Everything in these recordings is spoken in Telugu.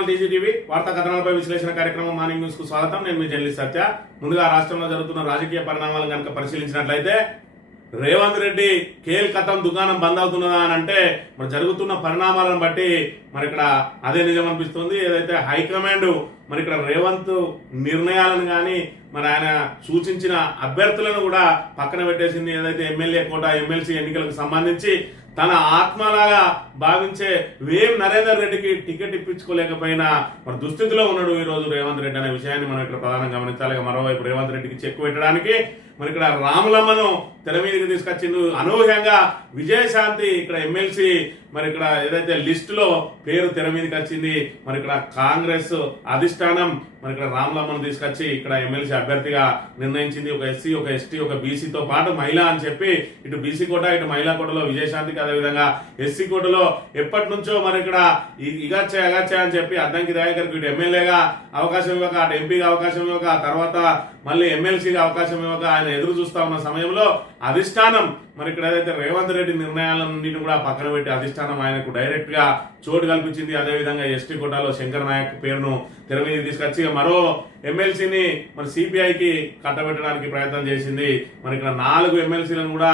ఛానల్ టీజీటీవీ వార్తా కథనాలపై విశ్లేషణ కార్యక్రమం మార్నింగ్ న్యూస్ కు స్వాగతం. నేను మీ జర్నలిస్ట్ సత్య. ముందుగా రాష్ట్రంలో జరుగుతున్న రాజకీయ పరిణామాలను కనుక పరిశీలించినట్లయితే రేవంత్ రెడ్డి కేల్ కథం దుకాణం బంద్ అవుతున్నదా అని అంటే మరి జరుగుతున్న పరిణామాలను బట్టి మరి ఇక్కడ అదే నిజం అనిపిస్తుంది. ఏదైతే హైకమాండ్ మరి ఇక్కడ రేవంత్ నిర్ణయాలను కానీ మరి ఆయన సూచించిన అభ్యర్థులను కూడా పక్కన పెట్టేసింది. ఏదైతే ఎమ్మెల్యే కోట ఎమ్మెల్సీ ఎన్నికలకు సంబంధించి తన ఆత్మలాగా భావించే వేం నరేందర్ రెడ్డికి టికెట్ ఇప్పించుకోలేకపోయినా మరి దుస్థితిలో ఉన్నాడు ఈ రోజు రేవంత్ రెడ్డి అనే విషయాన్ని మనం ఇక్కడ ప్రధానంగా గమనించాలి. మరోవైపు రేవంత్ రెడ్డికి చెక్ పెట్టడానికి మరి ఇక్కడ రాములమ్మను తెర మీదకి తీసుకొచ్చిండు. అనూహ్యంగా విజయశాంతి ఇక్కడ ఎమ్మెల్సీ మరి ఇక్కడ ఏదైతే లిస్టులో పేరు తెర మీదకి వచ్చింది. మరి ఇక్కడ కాంగ్రెస్ అధిష్టానం మరి ఇక్కడ రాములమ్మను తీసుకొచ్చి ఇక్కడ ఎమ్మెల్సీ అభ్యర్థిగా నిర్ణయించింది. ఒక ఎస్సీ, ఒక ఎస్టీ, ఒక బీసీతో పాటు మహిళ అని చెప్పి ఇటు బీసీ కోట ఇటు మహిళా కోటలో విజయశాంతికి, అదేవిధంగా ఎస్సీ కోటలో ఎప్పటి నుంచో మరి ఇక్కడ ఇగచ్చే అని చెప్పి అద్దంకి దయాకర్కి ఇటు ఎమ్మెల్యేగా అవకాశం ఇవ్వక, అటు ఎంపీగా అవకాశం ఇవ్వక, తర్వాత మళ్ళీ ఎమ్మెల్సీగా అవకాశం ఇవ్వక ఆయన ఎదురు చూస్తా ఉన్న సమయంలో అధిష్టానం మరి ఇక్కడ ఏదైతే రేవంత్ రెడ్డి నిర్ణయాలన్నింటినీ కూడా పక్కన పెట్టి అధిష్టానం ఆయనకు డైరెక్ట్ గా చోటు కల్పించింది. అదేవిధంగా ఎస్టీ కోటాలో శంకర్ నాయక్ పేరును తెర మీద తీసుకొచ్చి మరో ఎమ్మెల్సీని మరి సిపిఐకి కట్టబెట్టడానికి ప్రయత్నం చేసింది. మరి ఇక్కడ 4 ఎమ్మెల్సీలను కూడా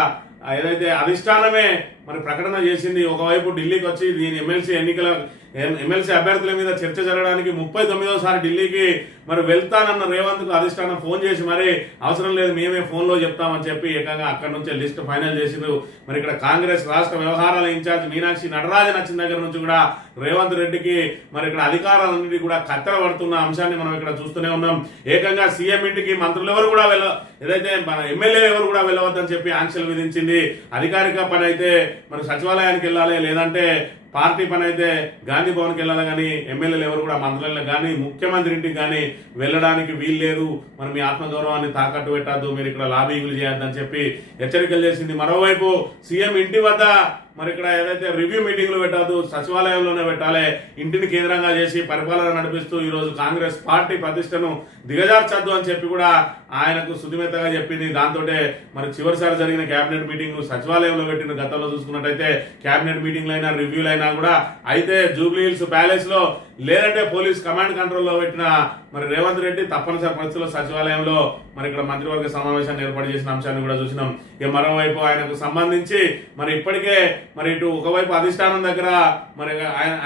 ఏదైతే అధిష్టానమే మరి ప్రకటన చేసింది. ఒకవైపు ఢిల్లీకి వచ్చి దీని ఎమ్మెల్సీ అభ్యర్థుల మీద చర్చ జరగడానికి 39వ ఢిల్లీకి మరి వెళ్తానన్న రేవంత్ కు అధిష్టానం ఫోన్ చేసి మరి అవసరం లేదు మేమే ఫోన్ లో చెప్తామని చెప్పి ఏకంగా అక్కడి నుంచే లిస్ట్ ఫైనల్ చేసింది. మరి ఇక్కడ కాంగ్రెస్ రాష్ట్ర వ్యవహారాల ఇన్ఛార్జ్ మీనాక్షి నటరాజన్ వచ్చిన దగ్గర నుంచి కూడా రేవంత్ రెడ్డికి మరి ఇక్కడ అధికారాలన్నింటినీ కూడా కత్తెర పడుతున్న అంశాన్ని మనం ఇక్కడ చూస్తూనే ఉన్నాం. ఏకంగా సీఎం ఇంటికి మంత్రులు ఎవరు కూడా ఏదైతే మన ఎమ్మెల్యేలు ఎవరు కూడా వెళ్ళవద్దని చెప్పి ఆంక్షలు విధించింది. అధికారిక పని అయితే మరి సచివాలయానికి వెళ్ళాలి, లేదంటే పార్టీ పని అయితే గాంధీ భవన్కి వెళ్ళాలి, కానీ ఎమ్మెల్యేలు ఎవరు కూడా మంత్రులకు కానీ ముఖ్యమంత్రి ఇంటికి కానీ వెళ్ళడానికి వీలు లేదు. మరి మీ ఆత్మగౌరవాన్ని తాకట్టు పెట్టద్దు, మీరు ఇక్కడ లాబీలు చేయొద్దని చెప్పి హెచ్చరికలు చేసింది. మరోవైపు సీఎం ఇంటి వద్ద మరి ఇక్కడ ఏదైతే రివ్యూ మీటింగ్లు పెట్టద్దు, సచివాలయంలోనే పెట్టాలి, ఇంటిని కేంద్రంగా చేసి పరిపాలన నడిపిస్తూ ఈ రోజు కాంగ్రెస్ పార్టీ ప్రతిష్టను దిగజార్చద్దు అని చెప్పి కూడా ఆయనకు శుతిమెత్తగా చెప్పింది. దాంతో మరి చివరిసారి జరిగిన కేబినెట్ మీటింగ్ సచివాలయంలో పెట్టిన గతంలో చూసుకున్నట్టయితే కేబినెట్ మీటింగ్లైనా రివ్యూలైనా కూడా అయితే జూబ్లీ హిల్స్ ప్యాలెస్ లో లేదంటే పోలీస్ కమాండ్ కంట్రోల్లో పెట్టిన మరి రేవంత్ రెడ్డి తప్పనిసరి పరిస్థితుల్లో సచివాలయంలో మరి ఇక్కడ మంత్రివర్గ సమావేశాన్ని ఏర్పాటు చేసిన అంశాన్ని కూడా చూసినాం. ఇక మరోవైపు ఆయనకు సంబంధించి మరి ఇప్పటికే మరి ఇటు ఒకవైపు అధిష్టానం దగ్గర మరి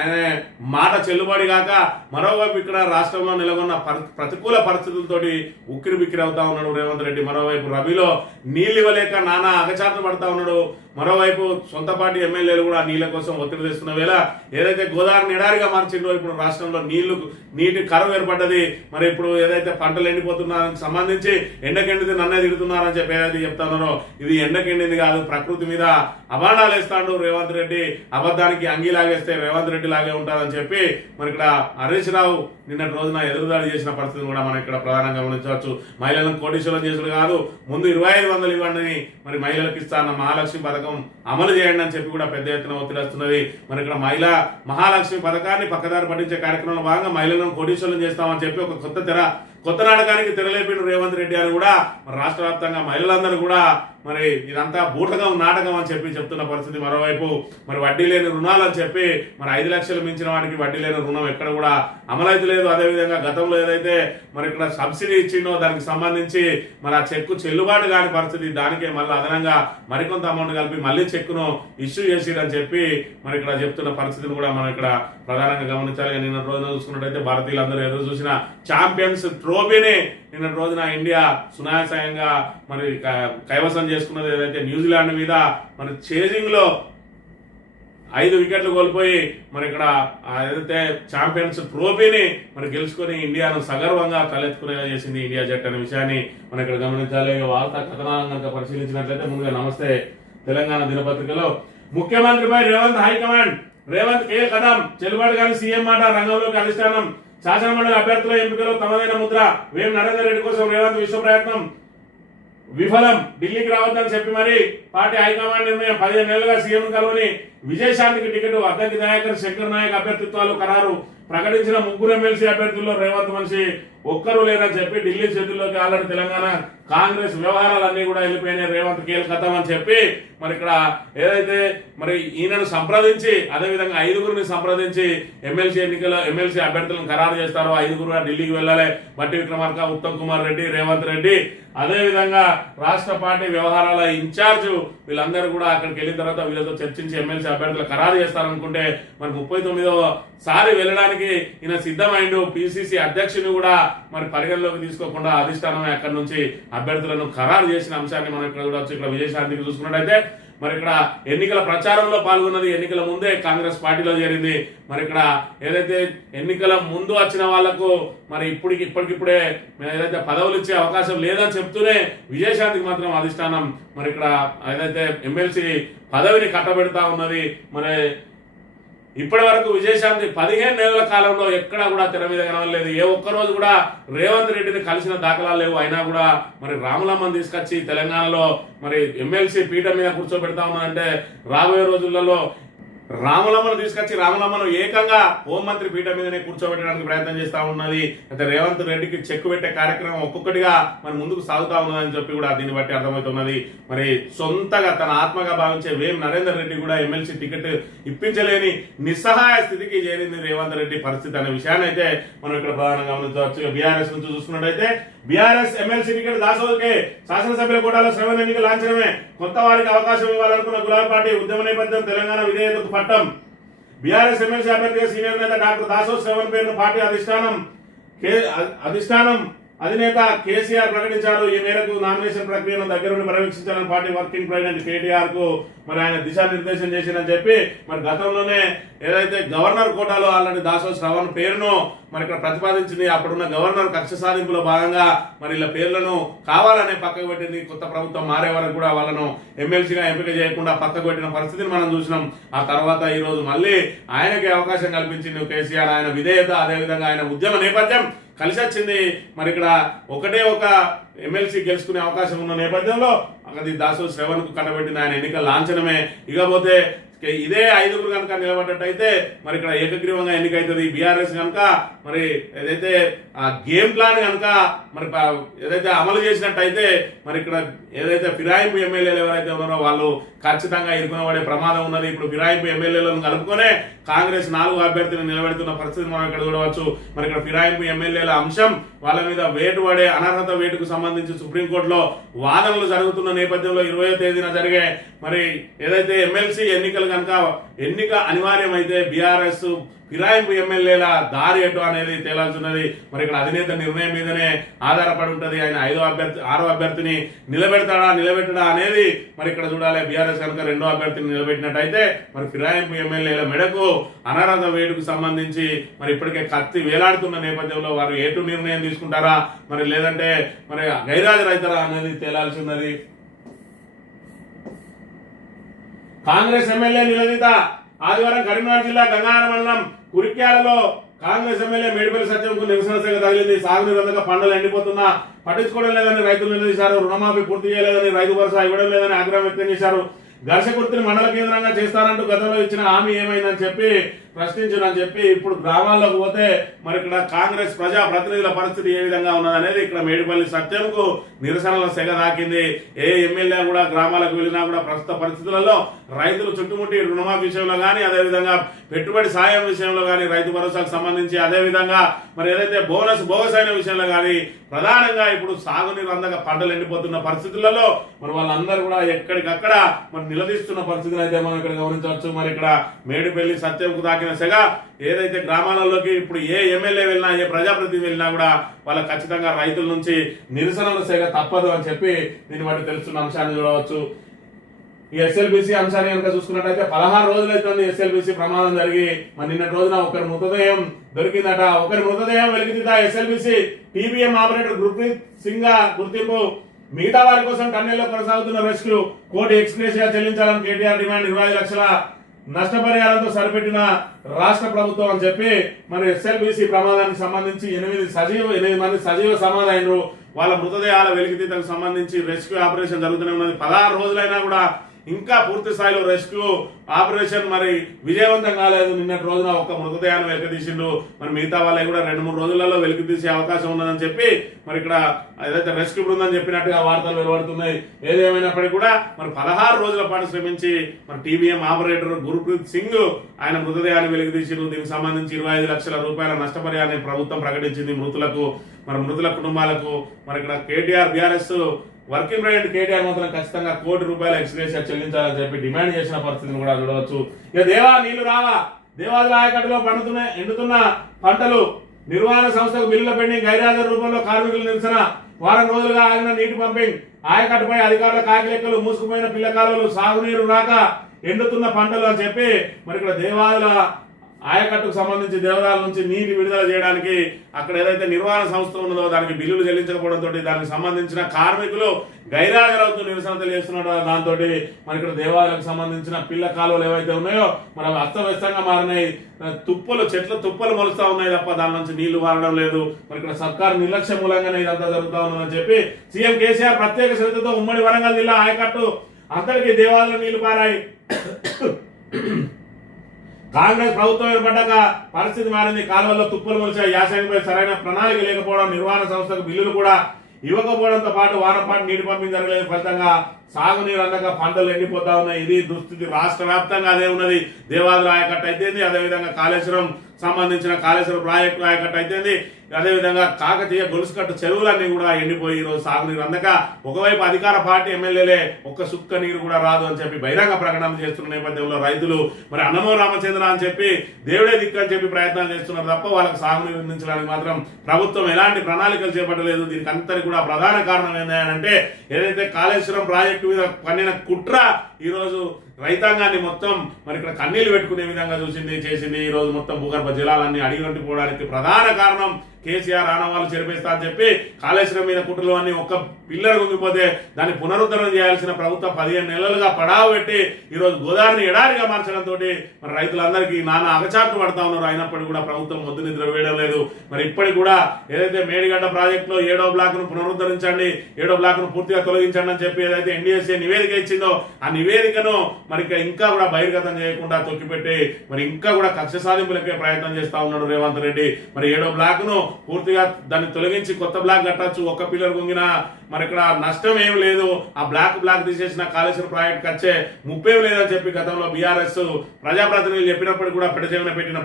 ఆయన మాట చెల్లుబాటు కాక మరోవైపు ఇక్కడ రాష్ట్రంలో నెలకొన్న ప్రతికూల పరిస్థితులతోటి ఉక్కిరి బిక్కిరి అవుతా ఉన్నాడు రేవంత్ రెడ్డి. మరోవైపు రబీలో నీళ్ళు ఇవ్వలేక నానా అగచాట్లు పడతా ఉన్నాడు. మరోవైపు సొంత పార్టీ ఎమ్మెల్యేలు కూడా నీళ్ల కోసం ఒత్తిడి తెస్తున్న వేళ ఏదైతే గోదావరి ఎడారిగా మార్చిందో ఇప్పుడు రాష్ట్రంలో నీటి కరువు ఏర్పడ్డది. మరి ఇప్పుడు ఏదైతే పంటలు ఎండిపోతున్నారని సంబంధించి ఎండకెండితే నన్నే తిడుతున్నారని చెప్పి ఏదైతే చెప్తున్నారో ఇది ఎండకెండింది కాదు, ప్రకృతి మీద అభాండాలు వేస్తాడు రేవంత్ రెడ్డి. అబద్ధానికి అంగీ లాగేస్తే రేవంత్ రెడ్డి లాగే ఉంటారని చెప్పి మరి ఇక్కడ హరీష్ రావు నిన్నటి రోజున ఎదురుదాడి చేసిన పరిస్థితిని కూడా మనం ఇక్కడ ప్రధానంగా గమనించవచ్చు. మహిళలను కోటీశ్వరం చేసుడు కాదు, ముందు 2500 ఇవ్వండి, మరి మహిళలకు ఇస్తాన్న మహాలక్ష్మి పథకం అమలు చేయండి అని చెప్పి కూడా పెద్ద ఎత్తున ఒత్తిడి వస్తున్నది. మరి ఇక్కడ మహాలక్ష్మి పథకాన్ని పక్కదారి పట్టించే కార్యక్రమంలో భాగంగా మహిళలను కోటీశ్వరం చేస్తామని చెప్పి ఒక కొత్త నాటకానికి తెరలేపిన రేవంత్ రెడ్డి అని కూడా రాష్ట్ర వ్యాప్తంగా మహిళలందరూ కూడా మరి ఇదంతా బూటకం నాటకం అని చెప్పి చెప్తున్న పరిస్థితి. మరోవైపు మరి వడ్డీ లేని రుణాలు అని చెప్పి మరి 5 లక్షలు మించిన వాటికి వడ్డీ లేని రుణం ఎక్కడ కూడా అమలైతే లేదు. అదేవిధంగా గతంలో ఏదైతే మరి ఇక్కడ సబ్సిడీ ఇచ్చిందో దానికి సంబంధించి మరి ఆ చెక్కు చెల్లుబాటు కాని పరిస్థితి, దానికే మళ్ళీ అదనంగా మరికొంత అమౌంట్ కలిపి మళ్ళీ చెక్కును ఇష్యూ చేసిరని చెప్పి మరి ఇక్కడ చెప్తున్న పరిస్థితిని కూడా మనం ఇక్కడ ప్రధానంగా గమనించాలి. నిన్న రోజున చూసుకున్నట్టయితే భారతీయులందరూ ఎదురు చూసిన ఛాంపియన్స్ ట్రోఫీని నిన్న రోజున ఇండియా సునాయాసంగా మరి కైవసం చేసుకున్నది. ఏదైతే న్యూజిలాండ్ మీద మరి చేజింగ్ లో 5 వికెట్లు కోల్పోయి మరి ఇక్కడ ఏదైతే ఛాంపియన్స్ ట్రోఫీని మరి గెలుచుకుని ఇండియాను సగర్వంగా తలెత్తుకునేలా చేసింది ఇండియా జట్టు అనే విషయాన్ని మనం ఇక్కడ గమనించాలి. వార్తా కథనాలను కనుక పరిశీలించినట్లయితే ముందుగా నమస్తే తెలంగాణ దినపత్రికలో ముఖ్యమంత్రిపై రేవంత్ హైకమాండ్, రేవంత్ కేల్ కథం చెల్లుబాటు కానీ సీఎం మాట, రంగంలోకి అధిష్టానం, శాసనమండలి అభ్యర్థుల ఎంపికలో తమదైన ముద్ర, వేం నరేందర్ రెడ్డి కోసం రేవంత్ విశ్వ ప్రయత్నం విఫలం, ఢిల్లీకి రావద్దని చెప్పి మరి పార్టీ హైకమాండ్ నిర్ణయం, 15 నెలలుగా సీఎం కలవని విజయశాంతికి టికెట్, అద్దంకి దయాకర్, శంకర్ నాయక్ అభ్యర్థిత్వాలు ఖరారు. ప్రకటించిన ముగ్గురు ఎమ్మెల్సీ అభ్యర్థుల్లో రేవంత్ మనిషి ఒక్కరు లేరని చెప్పి ఢిల్లీ చేతుల్లోకి ఆల్రెడీ తెలంగాణ కాంగ్రెస్ వ్యవహారాలన్నీ కూడా వెళ్ళిపోయినాయి, రేవంత్ కీలకతం అని చెప్పి మరి ఇక్కడ ఏదైతే మరి ఈయనను సంప్రదించి అదేవిధంగా 5గురిని సంప్రదించి ఎమ్మెల్సీ అభ్యర్థులను ఖరారు చేస్తారో 5గురు ఢిల్లీకి వెళ్ళాలి. బట్టి విక్రమార్క, ఉత్తమ్ కుమార్ రెడ్డి, రేవంత్ రెడ్డి, అదేవిధంగా రాష్ట్ర పార్టీ వ్యవహారాల ఇన్ఛార్జ్ వీళ్ళందరూ కూడా అక్కడికి వెళ్ళిన తర్వాత వీళ్ళతో చర్చించి ఎమ్మెల్సీ అభ్యర్థులు ఖరారు చేస్తారనుకుంటే మరి 39వ సారి వెళ్ళడానికి ఈయన సిద్ధమైండు. పిసిసి అధ్యక్షుని కూడా మరి పరిగణలోకి తీసుకోకుండా అధిష్టానమే అక్కడి నుంచి అభ్యర్థులను ఖరారు చేసిన అంశాన్ని మనం ఇక్కడ చూడవచ్చు. ఇక్కడ విజయశాంతికి చూసుకున్నట్టయితే మరి ఇక్కడ ఎన్నికల ప్రచారంలో పాల్గొన్నది, ఎన్నికల ముందే కాంగ్రెస్ పార్టీలో చేరింది. మరి ఇక్కడ ఏదైతే ఎన్నికల ముందు వచ్చిన వాళ్లకు మరి ఇప్పటికిప్పుడే ఏదైతే పదవులు ఇచ్చే అవకాశం లేదని చెప్తూనే విజయశాంతికి మాత్రం అధిష్టానం మరి ఇక్కడ ఏదైతే ఎమ్మెల్సీ పదవిని కట్టబెడతా ఉన్నది. మరి ఇప్పటి వరకు విజయశాంతి 15 నెలల కాలంలో ఎక్కడా కూడా తెర మీద కనవలేదు. ఏ ఒక్కరోజు కూడా రేవంత్ రెడ్డిని కలిసిన దాఖలాలు లేవు. అయినా కూడా మరి రాములమ్మని తీసుకొచ్చి తెలంగాణలో మరి ఎమ్మెల్సీ పీఠం మీద కూర్చోబెడతా ఉన్నారంటే రాబోయే రోజులలో రాములమ్మను తీసుకొచ్చి రాములమ్మను ఏకంగా హోంమంత్రి పీఠం మీదనే కూర్చోబెట్టడానికి ప్రయత్నం చేస్తా ఉన్నది. అయితే రేవంత్ రెడ్డికి చెక్కు పెట్టే కార్యక్రమం ఒక్కొక్కటిగా మరి ముందుకు సాగుతా ఉన్నదని చెప్పి కూడా దీన్ని బట్టి అర్థమవుతున్నది. మరి సొంతగా తన ఆత్మగా భావించే వేం నరేందర్ రెడ్డి కూడా ఎమ్మెల్సీ టికెట్ ఇప్పించలేని నిస్సహాయ స్థితికి చేరింది రేవంత్ రెడ్డి పరిస్థితి అనే విషయాన్ని అయితే మనం ఇక్కడ ప్రధానంగా గమనించవచ్చు. బీఆర్ఎస్ నుంచి చూసుకున్నట్టయితే బీఆర్ఎస్ ఎమ్మెల్సీ టికెట్ దాసోకే శాసనసభ్యుల కోటాలో శ్రవణ ఎన్నికల లాంఛనమే. కొత్త వారికి అవకాశం ఇవ్వాలనుకున్న గులాబీ పార్టీ ఉద్యమ నేపథ్యం తెలంగాణ విధేయతకు పట్టం. బీఆర్ఎస్ ఎమ్మెల్సీ అభ్యర్థిగా సీనియర్ నేత డాక్టర్ దాసో శ్రవణ్ పేరును పార్టీ అధిష్టానం అధినేత కేసీఆర్ ప్రకటించారు. ఈ మేరకు నామినేషన్ ప్రక్రియను దగ్గరుండి పర్యవేక్షించాలని పార్టీ వర్కింగ్ ప్రెసిడెంట్ కేటీఆర్ కు మరి ఆయన దిశానిర్దేశం చేసిందని చెప్పి మరి గతంలోనే ఏదైతే గవర్నర్ కోటాలో ఆల్రెడీ దాసో శ్రవణ్ పేరును మరి ఇక్కడ ప్రతిపాదించింది. అప్పుడున్న గవర్నర్ కక్ష సాధింపులో భాగంగా మరి ఇలా పేర్లను కావాలనే పక్కకు పెట్టింది. కొత్త ప్రభుత్వం మారే వరకు కూడా వాళ్ళను ఎమ్మెల్సీగా ఎంపిక చేయకుండా పక్కకు పెట్టిన పరిస్థితిని మనం చూసినాం. ఆ తర్వాత ఈ రోజు మళ్ళీ ఆయనకి అవకాశం కల్పించింది కేసీఆర్. ఆయన విధేయత అదేవిధంగా ఆయన ఉద్యమ నేపథ్యం కలిసి వచ్చింది. మరి ఇక్కడ ఒకటే ఒక ఎమ్మెల్సీ గెలుచుకునే అవకాశం ఉన్న నేపథ్యంలో అది దాసో శ్రవణ్ కు కట్టబెట్టింది ఆయన ఎన్నికల లాంఛనమే. ఇకపోతే ఇదే 5గురు కనుక నిలబడ్డట్టయితే మరి ఇక్కడ ఏకగ్రీవంగా ఎన్నికైతుంది. బీఆర్ఎస్ కనుక మరి ఏదైతే ఆ గేమ్ ప్లాన్ కనుక మరి ఏదైతే అమలు చేసినట్టయితే మరి ఇక్కడ ఏదైతే ఫిరాయింపు ఎమ్మెల్యేలు ఎవరైతే ఉన్నారో వాళ్ళు ఖచ్చితంగా ఇరుకునబడే ప్రమాదం ఉన్నది. ఇప్పుడు ఫిరాయింపు ఎమ్మెల్యేలను కలుపుకొనే కాంగ్రెస్ 4 అభ్యర్థులను నిలబెడుతున్న పరిస్థితి మనం ఇక్కడ చూడవచ్చు. మరి ఇక్కడ ఫిరాయింపు ఎమ్మెల్యేల అంశం వాళ్ళ మీద వేటు పడే అనర్హత వేటుకు సంబంధించి సుప్రీంకోర్టులో వాదనలు జరుగుతున్న నేపథ్యంలో 20వ తేదీన జరిగే మరి ఏదైతే ఎమ్మెల్సీ ఎన్నికలు కనుక ఎన్నిక అనివార్యమైతే బీఆర్ఎస్ ఫిరాయింపు ఎమ్మెల్యేల దారి ఎటు అనేది తేలాల్సిన్నది. మరి ఇక్కడ అధినేత నిర్ణయం మీదనే ఆధారపడి ఉంటది. ఆయన 6వ అభ్యర్థిని నిలబెట్టడా అనేది మరి ఇక్కడ చూడాలి. బీఆర్ఎస్ కనుక 2వ అభ్యర్థిని నిలబెట్టినట్టయితే మరి ఫిరాయింపు ఎమ్మెల్యేల మెడకు అనర్హత వేటుకు సంబంధించి మరి ఇప్పటికే కత్తి వేలాడుతున్న నేపథ్యంలో వారు ఎటు నిర్ణయం తీసుకుంటారా మరి లేదంటే మరి గైరాజరైతారా అనేది తేలాల్సి ఉన్నది. కాంగ్రెస్ ఎమ్మెల్యే నిలదీత ఆదివారం కరీంనగర్ జిల్లా గంగాధర మండలం కురిక్యాలలో కాంగ్రెస్ ఎమ్మెల్యే మేడిపల్లి సత్యంకు నిరసన సేవ తగిలింది. సాగునీరు అందక పంటలు ఎండిపోతున్నా పట్టించుకోవడం లేదని రైతులు నిలదీశారు. రుణమాఫీ పూర్తి చేయలేదని, రైతు భరోసా ఇవ్వడం లేదని ఆగ్రహం వ్యక్తం చేశారు. ఘర్షకుర్తిని మండల కేంద్రంగా చేస్తారంటూ గతంలో ఇచ్చిన హామీ ఏమైందని చెప్పి ప్రశ్నించని చెప్పి ఇప్పుడు గ్రామాల్లోకి పోతే మరి ఇక్కడ కాంగ్రెస్ ప్రజా ప్రతినిధుల పరిస్థితి ఏ విధంగా ఉన్నదనేది ఇక్కడ మేడిపల్లి సత్యంకు నిరసనల సెగ దాకింది. ఏ ఎమ్మెల్యే కూడా గ్రామాలకు వెళ్ళినా కూడా ప్రస్తుత పరిస్థితులలో రైతులు చుట్టుముట్టి రుణమాఫీ విషయంలో కానీ అదేవిధంగా పెట్టుబడి సాయం విషయంలో కానీ రైతు భరోసాకు సంబంధించి అదేవిధంగా మరి ఏదైతే బోగస్ అయిన విషయంలో కానీ ప్రధానంగా ఇప్పుడు సాగునీరు అందక పంటలు ఎండిపోతున్న పరిస్థితులలో మరి వాళ్ళందరూ కూడా ఎక్కడికక్కడ మరి నిలదీస్తున్న పరిస్థితిని అయితే మనం ఇక్కడ గమనించవచ్చు. మరి ఇక్కడ మేడిపల్లి సత్యంకు దాకిన సెగ ఏదైతే గ్రామాలలోకి ఇప్పుడు ఏ ఎమ్మెల్యే వెళ్ళినా ఏ ప్రజాప్రతినిధి వెళ్ళినా కూడా వాళ్ళ ఖచ్చితంగా రైతుల నుంచి నిరసనల సెగ తప్పదు అని చెప్పి దీన్ని బట్టి తెలుస్తున్న అంశాన్ని చూడవచ్చు. ఈ ఎస్ఎల్బిసి అంశాన్ని కనుక చూసుకున్నట్టయితే 16 రోజులైతుంది ఎస్ఎల్బిసి ప్రమాదం జరిగి మరి నిన్నటి రోజున ఒకరి మృతదేహం దొరికిందట. ఒకరి మృతదేహం వెలికితీత SLBC TBM operator Gurpreet Singh గుర్తింపు. మిగతా వారి కోసం టన్నెల్లో కొనసాగుతున్న రెస్క్యూ. కోటి ఎక్స్గ్రేషియా చెల్లించాలని కేటీఆర్ డిమాండ్. 25 లక్షల నష్టపరిహారంతో సరిపెట్టిన రాష్ట్ర ప్రభుత్వం అని చెప్పి మరి ఎస్ఎల్బిసి ప్రమాదానికి సంబంధించి 8 మంది సజీవ సమాధి వాళ్ళ మృతదేహాల వెలికితీతకు సంబంధించి రెస్క్యూ ఆపరేషన్ జరుగుతూనే ఉన్నది. 16 రోజులైనా కూడా ఇంకా పూర్తి స్థాయిలో రెస్క్యూ ఆపరేషన్ మరి విజయవంతం కాలేదు. నిన్నటి రోజున ఒక మృతదేహాన్ని వెలికితీసిండు. మరి మిగతా వాళ్ళకి కూడా 2-3 రోజులలో వెలికి తీసే అవకాశం ఉన్నదని చెప్పి మరి ఇక్కడ ఏదైతే రెస్క్యూ బృందం చెప్పినట్టుగా వార్తలు వెలువడుతున్నాయి. ఏదేమైనప్పటికీ కూడా మరి 16 రోజుల పాటు శ్రమించి మరి టీబీఎం ఆపరేటర్ గురుప్రీత్ సింగ్ ఆయన మృతదేహాన్ని వెలికితీసిండు. దీనికి సంబంధించి 25 లక్షల రూపాయల నష్టపరిహారాన్ని ప్రభుత్వం ప్రకటించింది మృతులకు, మరి మృతుల కుటుంబాలకు. మరి ఇక్కడ KTR BRS working president KTR మాత్రం ఖచ్చితంగా ₹1 కోటి ఎక్స్గ్రేషియా చెల్లించాలని చెప్పి డిమాండ్ చేసిన పరిస్థితిని కూడా చూడవచ్చు. ఇక దేవా నీళ్లు రావా, దేవాదుల ఆయకట్టులో ఎండుతున్న పంటలు నిర్వహణ సంస్థకు బిల్లుల పెండింగ్, గైర్హాజరు రూపంలో కార్మికుల నిరసన, వారం రోజులుగా ఆగిన నీటి పంపింగ్, ఆయకట్టుపై అధికారుల కాకిలెక్కలు, మూసుకుపోయిన పిల్ల కాలువలు, సాగునీరు రాక ఎండుతున్న పంటలు అని చెప్పి మరి ఇక్కడ దేవాదుల ఆయకట్టుకు సంబంధించి దేవదాల నుంచి నీటి విడుదల చేయడానికి అక్కడ ఏదైతే నిర్వహణ సంస్థ ఉన్నదో దానికి బిల్లులు చెల్లించకపోవడంతో దానికి సంబంధించిన కార్మికులు గైరాజరవుతూ నిరసన తెలియజేస్తున్నారో దాంతో మరి ఇక్కడ దేవాలయాలకు సంబంధించిన పిల్ల కాలువలు ఏవైతే ఉన్నాయో మరి అవి అస్తవ్యస్తంగా మారినాయి. చెట్ల తుప్పలు మొలుస్తా ఉన్నాయి తప్ప దాని నుంచి నీళ్లు వారడం లేదు. మరి ఇక్కడ సర్కారు నిర్లక్ష్యం మూలంగానే ఇదంతా జరుగుతా ఉన్నదని చెప్పి సీఎం కేసీఆర్ ప్రత్యేక శ్రద్ధతో ఉమ్మడి వరంగల్ జిల్లా ఆయకట్టు అందరికీ దేవాలయ నీళ్లు పారాయి. కాంగ్రెస్ ప్రభుత్వం ఏర్పడ్డాక పరిస్థితి మారింది. కాలువల్లో తుప్పలు మొలిచాయి. యాసంగిపై సరైన ప్రణాళిక లేకపోవడం, నిర్వహణ సంస్థకు బిల్లులు కూడా ఇవ్వకపోవడంతో పాటు వారం పాటు నీటి పంపిణీ జరగలేదు. ఫలితంగా సాగునీరు అందక పంటలు ఎండిపోతా ఉన్నాయి. ఇది దుస్థితి రాష్ట్ర వ్యాప్తంగా అదే ఉన్నది. దేవాదుల ఆయకట్టు అయితేంది, అదేవిధంగా కాళేశ్వరం సంబంధించిన కాళేశ్వరం ప్రాజెక్టు ఆయకట్టు అయితేంది, అదేవిధంగా కాకతీయ గొలుసుకట్టు చెరువులన్నీ కూడా ఎండిపోయి ఈరోజు సాగునీరు అందక ఒకవైపు అధికార పార్టీ ఎమ్మెల్యేలే ఒక్క సుక్క నీరు కూడా రాదు అని చెప్పి బహిరంగ ప్రకటన చేస్తున్న నేపథ్యంలో రైతులు మరి అన్నమో రామచంద్ర అని చెప్పి దేవుడే దిక్కు అని చెప్పి ప్రయత్నాలు చేస్తున్నారు తప్ప వాళ్ళకి సాగునీరు అందించడానికి మాత్రం ప్రభుత్వం ఎలాంటి ప్రణాళికలు చేపట్టలేదు. దీనికి అంతటి కూడా ప్రధాన కారణం ఏంటంటే ఏదైతే కాళేశ్వరం ప్రాజెక్టు మీద పన్నిన కుట్ర ఈ రోజు రైతాంగాన్ని మొత్తం మరి ఇక్కడ కన్నీళ్లు పెట్టుకునే విధంగా చేసింది. ఈ రోజు మొత్తం భూగర్భ జలాలన్నీ అడిగంటిపోవడానికి ప్రధాన కారణం కేసీఆర్ ఆనవాళ్ళు చెరిపేస్తా అని చెప్పి కాళేశ్వరం మీద కుట్రలు అన్ని ఒక్క పిల్లర్ గుంగిపోతే దాన్ని పునరుద్ధరణ చేయాల్సిన ప్రభుత్వం 15 నెలలుగా పడావు పెట్టి ఈ రోజు గోదావరిని ఎడారిగా మార్చడంతో మరి రైతులందరికీ నానా అగచాట్లు పడతా ఉన్నారు. అయినప్పటికీ కూడా ప్రభుత్వం మొద్దు నిద్ర వేయడం లేదు. మరి ఇప్పటికి కూడా ఏదైతే మేడిగడ్డ ప్రాజెక్టులో 7వ బ్లాక్ ను పునరుద్ధరించండి, 7వ బ్లాక్ ను పూర్తిగా తొలగించండి అని చెప్పి ఏదైతే ఎన్డీఎస్ఏ నివేదిక ఇచ్చిందో ఆ నివేదికను మరి ఇంకా కూడా బహిర్గతం చేయకుండా తొక్కిపెట్టి మరి ఇంకా కూడా కక్ష సాధింపులకే ప్రయత్నం చేస్తా ఉన్నాడు రేవంత్ రెడ్డి. మరి 7వ బ్లాక్ ను పూర్తిగా దాన్ని తొలగించి కొత్త బ్లాక్ కట్టచ్చు, ఒక్క పిల్లర్ గుంగినా మరి ఇక్కడ నష్టం ఏమి లేదు. ఆ బ్లాక్ తీసేసిన కాళేశ్వరం ప్రాజెక్ట్ వచ్చే ముప్పేం లేదని చెప్పి గతంలో బీఆర్ఎస్ ప్రజాప్రతినిధులు చెప్పినప్పుడు కూడా పెడచెవిన పెట్టిన